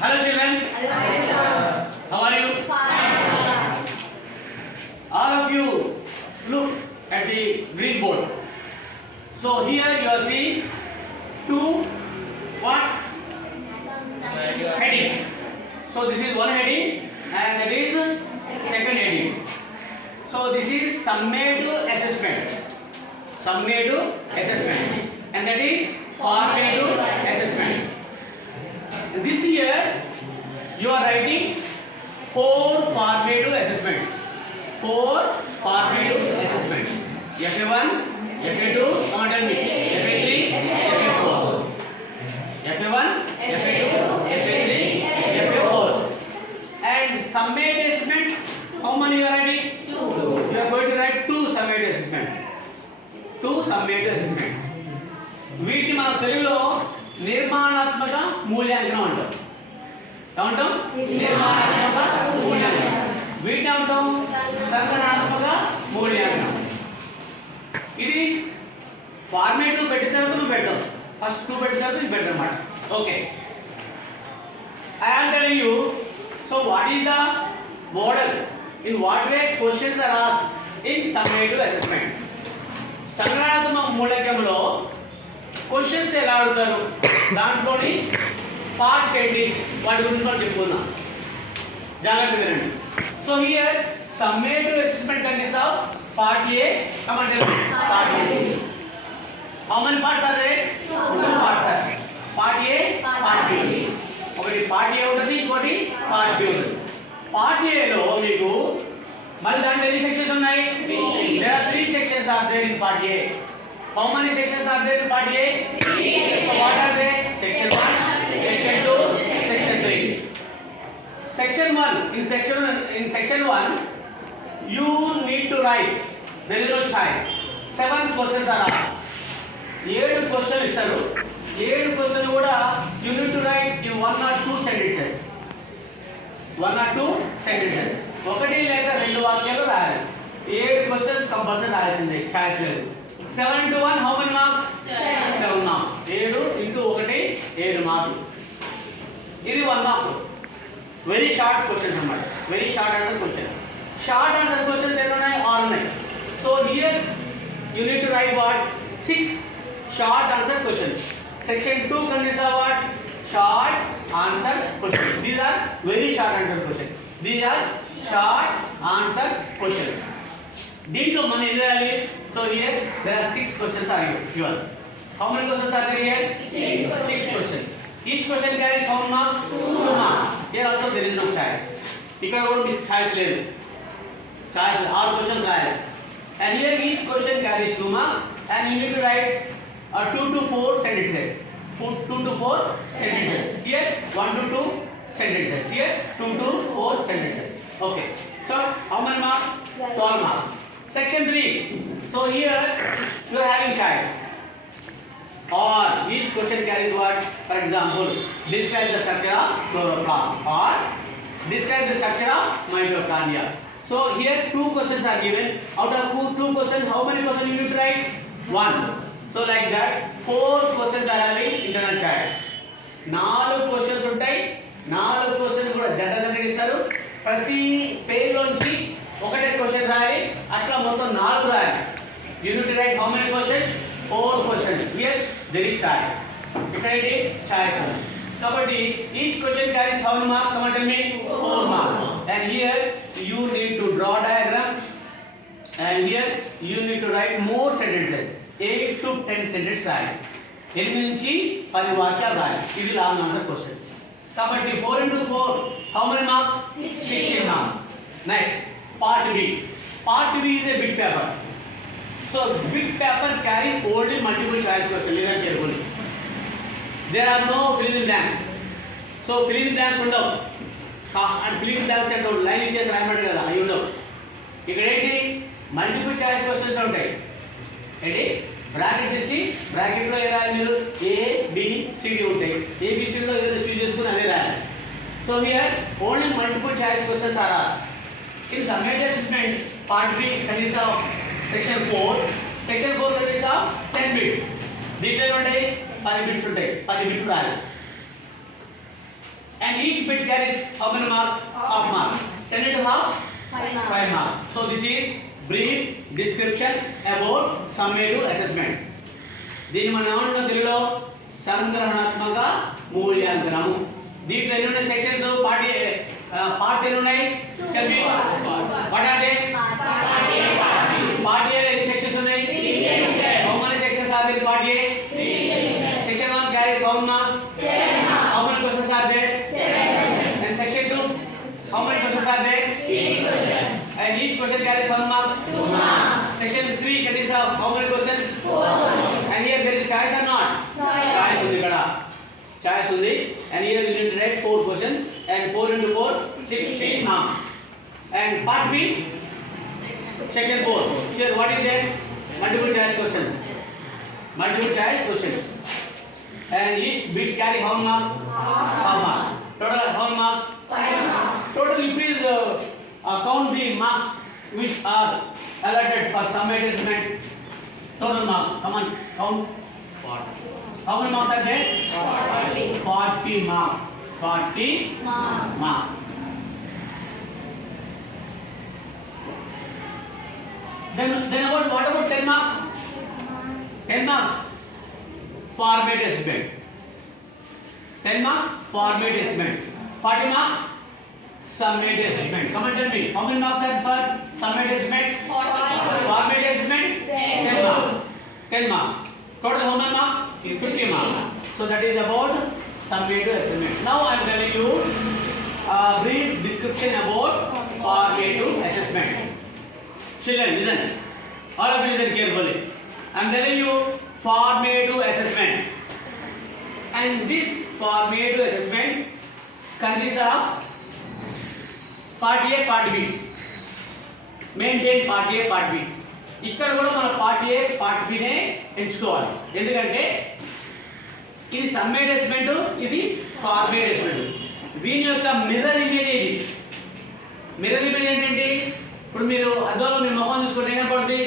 Hello children. Hello, sir. How are you? Fine. All of you look at the green board. So here you are seeing two what? Headings. So this is one heading and that is second heading. So this is summative assessment. Summative assessment. And that is formative assessment. This year you are writing 4 formative assessments. 4 formative assessment. FA1, FA2, come on tell me. FA3, FA4. FA1, FA2, FA3, FA4. And summative assessment, how many you are writing? 2. You are going to write 2 summative assessment. 2 summative assessment. వీటిని మన తెలుగులో నిర్మాణాత్మక మూల్యాంకనం అంటాం. ఏమంటాం? నిర్మాణాత్మక మూల్యాంకనం. వీటిని ఏమంటాం? సంగ్రహాత్మక మూల్యాంకనం. ఇది ఫార్మేటివ్ పెట్టిన తర్వాత నువ్వు పెడతాం. ఫస్ట్ 2 పెట్టిన తర్వాత ఇది పెడతాం అన్నమాట. Okay. I am telling you, so what is the model? In what way questions are asked in summative assessment? సంగ్రహాత్మక మూల్యాంకనంలో క్వశ్చన్స్ ఎలా అడుగుతారు, దాంట్లోని పార్ట్స్ ఏంటి, వాటి గురించి మనం చెప్పుకుందాం. జాగ్రత్త వినండి. So here summative assessment consist of part A, come on tell me. Part A. How many parts are there? 2 parts. Part A, part B. ఒకటి పార్ట్ ఏ ఉంటుంది, ఇంకోటి పార్ట్ బి ఉంటుంది. పార్ట్ ఏ లో మీకు మరి దాంట్లో ఎన్ని సెక్షన్స్ ఉన్నాయి? There are 3 sections are there in part A. How many sections are there in part A? 3. So what are they? Section 1, section 2, section 3. Section 1, in section 1, you need to write. There is no choice. 7 questions are asked. 7 questions ఇస్తారు. 7 questions కూడా you need to write in 1 or 2 sentences. 1 or 2 sentences. ఒకటి లేక 2 వాక్యాలు రాయాలి. 7 questions compulsory రాయాల్సిందే, చాయిస్ లేదు. 7 into 1, how many marks? 7 marks. 7 into 1, 7 marks. ఇది 1 mark. Very short questions అన్నమాట. Very short answer question. Short answer questions ఎన్ని ఉన్నాయి? 6 ఉన్నాయి. So here you need to write what? 6 short answer questions. Section 2 consists of what? Short answer questions. These are very short answer questions. These are short answer questions. దీంట్లో మనం ఏం చేయాలి? So here there are 6 questions are given. How many questions are there here? 6 questions. Each question carries how many marks? 2 marks. Here also there is no choice. ఇక్కడ కూడా మీకు choice లేదు. Choice 6 questions రాయాలి. And here each question carries 2 marks and you need to write 2 to 4 sentences. 2 to 4 sentences. Here 1 to 2 sentences. Here 2 to 4 sentences. Okay. So how many marks? 12 marks. Section 3. So here you are having choice. Or each question carries what? For example, describe the structure of chloroplast or describe the structure of mitochondria. So here 2 questions are given. Out of 2 questions, how many questions you need to write? 1. So like that, 4 questions are having internal choice. 4 questions ఉంటాయి. 4 questions కూడా జంట ఇస్తారు. ప్రతి పేజ్ లోంచి ఒకటే క్వశ్చన్ రాయాలి. అట్లా మొత్తం 4 రాయాలి. You need to write how many questions? 4 questions. Here there is choice. Different choice. Kabatti each question carries how many marks? Come on tell me. 4 marks. And here you need to draw diagram. And here you need to write more sentences. 8 to 10 sentences రాయాలి. 8 నుంచి 10 వాక్యాలు రాయాలి. ఇది long answer question. కాబట్టి 4 into 4 how many marks? 16 marks. Next, part B. Part B is a bit paper. So bit paper carries only multiple choice questions. Listen carefully. There are no fill in the blanks. So fill in the blanks ఉండవు. And fill in the blanks అంటే లైన్ ఇచ్చేసి రాయమంటే కదా అవి ఉండవు. ఇక్కడ ఏంటి? Multiple choice questions ఉంటాయి. ఏంటి? బ్రాకెట్స్ తీసి బ్రాకెట్లో ఏ రాయాలి మీరు? ఏ బి సిడి ఉంటాయి. ఏబిసిడిలో ఏదైనా చూస్ చేసుకుని అదే రాయాలి. So here only multiple choice questions are asked. In summative assessment, part B consists of section 4. Section 4 consists of 10 bits. దీంట్లో ఉంటాయి 10 బిట్స్ ఉంటాయి. 10 బిట్లు రాయాలి. And and each bit carries how many marks? Half mark. 10 into half? 5 marks. So this is brief description about summative assessment. దీన్ని మనం ఏమంటున్నాం తెలుగులో సంగ్రహణాత్మక మూల్యాంకనము. దీంట్లో ఎన్ని ఉన్నాయి సెక్షన్స్? పార్ట్స్ ఎన్ని ఉన్నాయి? Tell me. What are they? Part A ఎన్ని సెక్షన్స్ ఉన్నాయి? How many sections are there in part A? Section 1 carries how many marks? How many questions are there? And section 2, how many questions are there? And each question carries how many marks? 2 marks. Section 3 contains how many questions? 4. And here there is a choice or not? Choice ఉంది ఇక్కడ. Choice ఉంది. And here we need to write 4 questions. And 4 into 4, 60 marks. And part B, section 4. Here what is there? Multiple choice questions. Multiple choice questions. And each bit carry how many marks? Half mark. Total how many marks? 5 marks. Total, you please count the marks which are allotted for summative assessment. Total marks. Come on, count. 40. How many marks are there? 40 marks. 40 marks. Then what about 10 marks? 10 marks. Formative assessment. 10 marks. Formative assessment. 40 marks. Summative assessment. Come on, tell me. How many marks are for summative assessment? 40. Formative assessment? 10 marks. 10 marks. Total how many marks? 50 marks. So that is about summative assessment. Now I am telling you a brief description about formative assessment. Children, listen. All of you listen carefully. I am telling you formative assessment. And this formative assessment consists of part A, part B. Maintain part A, part B. ఇక్కడ కూడా మన part A part బినే ఎంచుకోవాలి. ఎందుకంటే ఇది summative assessment, ఇది formative assessment. దీని యొక్క మిర్రర్ ఇమేజ్ ఇది. మిర్రర్ ఇమేజ్ ఏంటంటే ఇప్పుడు మీరు అద్దంలో మీ ముఖం చూసుకుంటే ఏం కనపడుతుంది?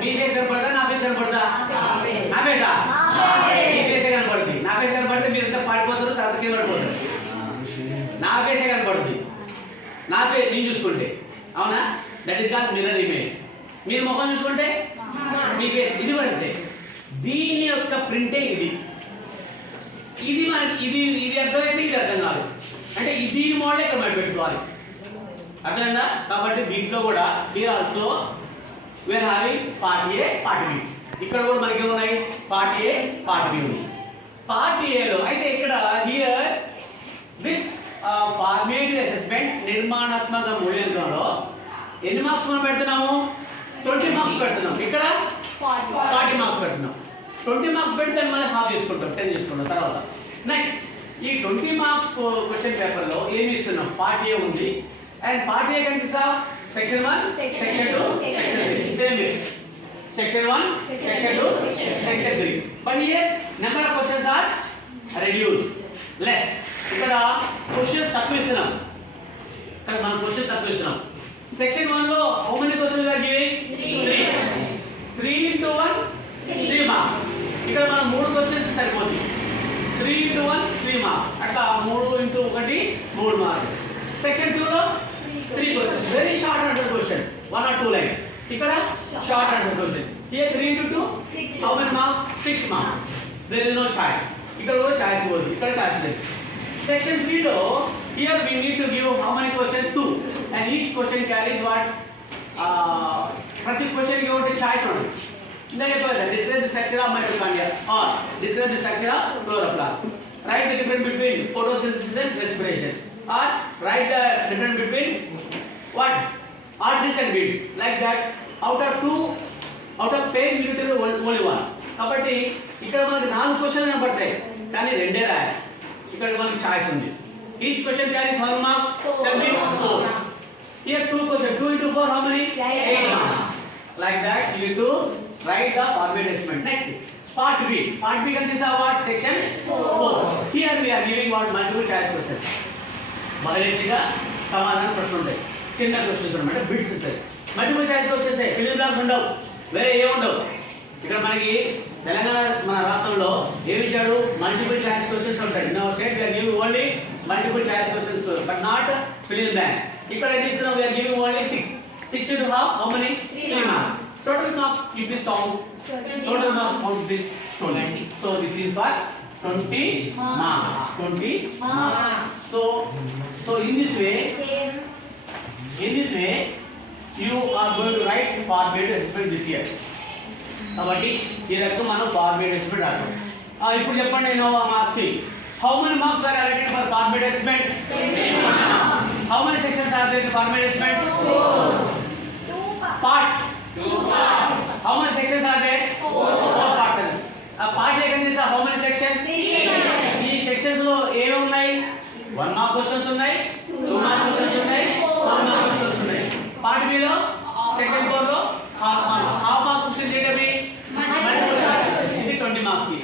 మీ ఫేస్ కనపడతా, నా ఫేస్ కనపడతా? నా ఫేసా? మీ ఫేసే కనపడుతుంది. నా ఫేస్ కనపడితే మీరు ఎంత పాడిపోతారు, తర్వాత కింద పడిపోతారు. నా ఫేసే కనపడుతుంది. నా ఫేస్ నేను చూసుకుంటే, అవునా? That is called mirror image. మీరు ముఖం చూసుకుంటే మీ ఫేస్ ఇది పడితే దీని యొక్క ప్రింటే ఇది. ఇది మనకి ఇది అర్థమైతే ఇది అర్థం కాదు. అంటే ఇది మోడల్ ఇక్కడ మనం పెట్టుకోవాలి. అర్థమైందా? కాబట్టి దీంట్లో కూడా మీరు also were having part A, part B. ఇక్కడ కూడా మనకి ఏమున్నాయి? పార్ట్ ఏ, పార్ట్ బి ఉంది. పార్ట్ ఏలో అయితే ఇక్కడ హియర్ దిస్ ఫార్మేటివ్ అసెస్మెంట్ నిర్మాణాత్మక మూల్యాంకనంలో ఎన్ని మార్క్స్ మనం పెడుతున్నాము? 20 మార్క్స్ పెడుతున్నాం. ఇక్కడ 40 మార్క్స్ పెడుతున్నాం. 20 మార్క్స్ పెడితే మళ్ళీ హాఫ్ చేసుకుంటాం, 10 చేసుకుంటాం తర్వాత. నెక్స్ట్ ఈ 20 మార్క్స్ క్వశ్చన్ పేపర్లో ఏమి ఇస్తున్నాం? పార్ట్ ఏ ఉంది. And part A consist of section 1, section 2, section 3. Same way section 1, section 2, section 3. But here number of questions are reduce, less. ఇక్కడ క్వశ్చన్స్ తక్కువ ఇస్తున్నాం. ఇక్కడ మనం క్వశ్చన్ తక్కువ ఇస్తున్నాం. సెక్షన్ 1 లో how many questions are giving? 3 into 1 3 marks. ఇక్కడ మనం 3 క్వశ్చన్స్ సరిపోతుంది. 3 into 1 3 marks. అట్లా 3 into 1 3 మార్క్స్. సెక్షన్ 2 లో 3 questions. Very short answer question, 1 or 2 line. ఇక్కడ short answer question. Here 3 into 2 how many marks? 6 marks. There is no choice. ఇక్కడ కూడా చాయిస్ ఉంది, ఇక్కడ చాయిస్ లేదు. Section 3 లో here we need to give how many questions? 2. And each question carries what? ప్రతి క్వశ్చన్ కి ఒకటి చాయిస్ ఉంటుంది. ఇందా చెప్పాలి, describe the structure of mitochondria or describe the structure of chloroplast. Write the difference between photosynthesis and respiration, or write the difference between what? Arteries and veins. Like that, out of pair you need to do only one. కాబట్టి ఇక్కడ మనకి 4 క్వశ్చన్లు కనపడతాయి, కానీ 2 రాయాలి. ఇక్కడ మనకి చాయిస్ ఉంది. Each question carries how many marks? 4. Here 2 questions. 2 into 4 how many? 8 marks. Like that you need to write the formative assessment. Next, part B. Part B consists of what? Section 4. Here we are giving what? Multiple choice questions. మొదలెట్టిగా సమాధానం ప్రశ్నలు ఉంటాయి. చిన్న క్వశ్చన్స్ అన్నమాట, బిట్స్ ఉంటాయి. Multiple choice questions film blocks ఉండవు, వేరే ఏ ఉండవు. ఇక్కడ మనకి తెలంగాణ మన రాష్ట్రంలో ఏమి ఇచ్చాడు? మల్టిపుల్ చాయిస్ క్వశ్చన్స్ ఉంటాయి. No state we are giving only multiple choice questions, but not fill in blank. ఇక్కడ ఏది ఇస్తున్నాం? We are giving only 6. 6 into how many? 3 marks. Total marks, you please count. Total marks, count please. 20. So this is for 20 marks. 20 marks. So in this way, you are going to write formatted assessment this year. కాబట్టి ఈ రకం మనం formatted assessment రాస్తాం. ఇప్పుడు చెప్పండి, నేను asking, how many marks are allocated for formatted assessment? 20 marks. How many sections are there in formatted assessment? 2 Parts. parts. How many sections are there? 4 parts. Part ఎక్కడ చేసా? How many sections? 3 sections. ఈ sections లో ఏమి ఉన్నాయి? 1 mark questions ఉన్నాయి, 2 mark questions ఉన్నాయి, 4 mark questions ఉన్నాయి. Part B లో section 4 లో half mark questions ఏంటవి? ఇది 20 marks కి.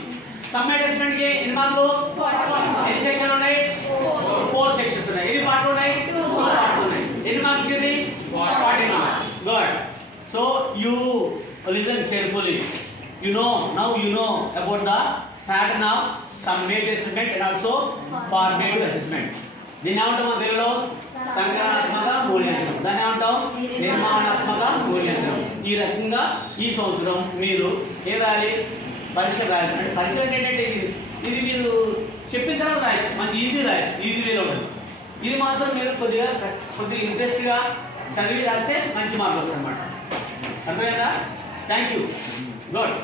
సమ్మేట్ అసెస్మెంట్ కి ఎన్ని మార్కులు? 40. ఎన్ని సెక్షన్ ఉన్నాయి? 4 సెక్షన్స్ ఉన్నాయి. ఎన్ని పార్ట్లు ఉన్నాయి? 2 పార్ట్లు ఉన్నాయి. ఎన్ని మార్కులు ఇది? 40 marks. Good. So you listen carefully. Now you know about the pattern of summative assessment and also formative assessment. దీన్ని ఏమంటాం మన తెలుగులో? సంగ్రహాత్మక మూల్యాంకనం. దాన్ని ఏమంటాం? నిర్మాణాత్మక మూల్యాంకనం. ఈ రకంగా ఈ సంవత్సరం మీరు ఏ రాయాలి? పరీక్ష రాయాలి. అంటే పరీక్ష ఏంటంటే ఇది మీరు చెప్పిన తర్వాత రాయచ్చు, మంచి ఈజీ రాయచ్చు, ఈజీ వేలో ఉంటుంది. ఇది మాత్రం మీరు కొద్దిగా ఇంట్రెస్ట్గా చదివి రాస్తే మంచి మార్కులు వస్తాయి అన్నమాట. అర్థమైందా? Thank you. గుడ్.